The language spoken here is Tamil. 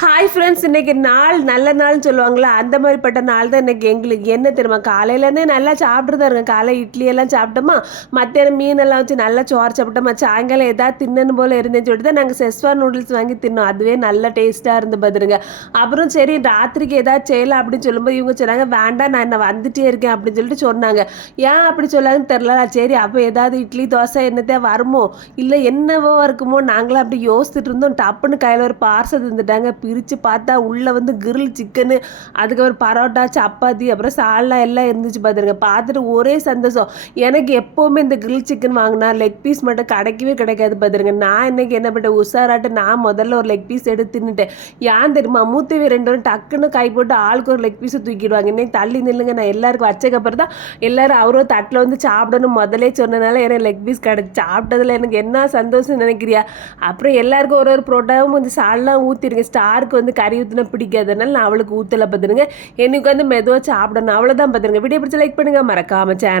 ஹாய் ஃப்ரெண்ட்ஸ் இன்றைக்கி நாள் நல்ல நாள்னு சொல்லுவாங்களா அந்த மாதிரிப்பட்ட நாள் தான் இன்றைக்கி எங்களுக்கு. என்ன தெரியுமா காலையிலேருந்தே நல்லா சாப்பிட்றதா இருக்கேன். காலை இட்லியெல்லாம் சாப்பிட்டோமா மத்தியானம் மீனெல்லாம் வச்சு நல்லா சோறு சாப்பிட்டோமா சாயங்காலம் ஏதாவது தின்னணும் போல் இருந்தேன்னு சொல்லிட்டு தான் நாங்கள் செஸ்வா நூடுல்ஸ் வாங்கி தின்னோம். அதுவே நல்ல டேஸ்ட்டாக இருந்து பார்த்துருங்க அப்புறம் சரி ராத்திரிக்கு ஏதாவது செய்யலாம் அப்படின்னு சொல்லும்போது இவங்க சொன்னாங்க வேண்டாம் நான் என்ன வந்துட்டே இருக்கேன் அப்படின்னு சொல்லிட்டு சொன்னாங்க. ஏன் அப்படி சொல்லாங்கன்னு தெரில சரி அப்போ ஏதாவது இட்லி தோசை என்னத்தே வருமோ இல்லை என்னவோ இருக்குமோ நாங்களும் அப்படி யோசிச்சுட்டு இருந்தோம். டப்புன்னு கையில் ஒரு பார்சல் தந்துட்டாங்க. பிரித்து பார்த்தா உள்ளே வந்து கிரில் சிக்கனு அதுக்கப்புறம் பரோட்டா சப்பாத்தி அப்புறம் சால்னா எல்லாம் இருந்துச்சு பார்த்துருங்க பார்த்துட்டு ஒரே சந்தோஷம். எனக்கு எப்போவுமே இந்த கிரில் சிக்கன் வாங்கினா லெக் பீஸ் மட்டும் கிடைக்கவே கிடைக்காது பார்த்துருங்க நான் இன்னைக்கு என்ன பண்ணேன் உஷாராட்டு நான் முதல்ல ஒரு லெக் பீஸ் எடுத்து தின்னுட்டேன். ஏன் தெரியுமா? மூத்தவி ரெண்டு பேரும் டக்குன்னு கை போட்டு ஆளுக்கு ஒரு லெக் பீஸை தூக்கிடுவாங்க. இன்னைக்கு தள்ளி நில்லுங்க நான் எல்லாருக்கும் வச்சக்கப்புறம் தான் எல்லோரும் அவரோ தட்டில் வந்து சாப்பிடணும் முதலே சொன்னனால எனக்கு லெக் பீஸ் கிடச்சி. சாப்பிட்டதில் எனக்கு என்ன சந்தோஷம் நினைக்கிறியா? அப்புறம் எல்லாருக்கும் ஒரு ஒரு புரோட்டாவும் கொஞ்சம் சால்லாம் ஊற்றிருங்க யாருக்கு வந்து கறி ஊற்றினா பிடிக்காதனால நான் அவளுக்கு ஊற்றலை பார்த்துருங்க எனக்கு வந்து மெதுவாக சாப்பிடணும் அவ்வளோதான் பார்த்துருங்க வீடியோ பிடிச்சி லைக் பண்ணுங்கள் மறக்காமல் சேனல்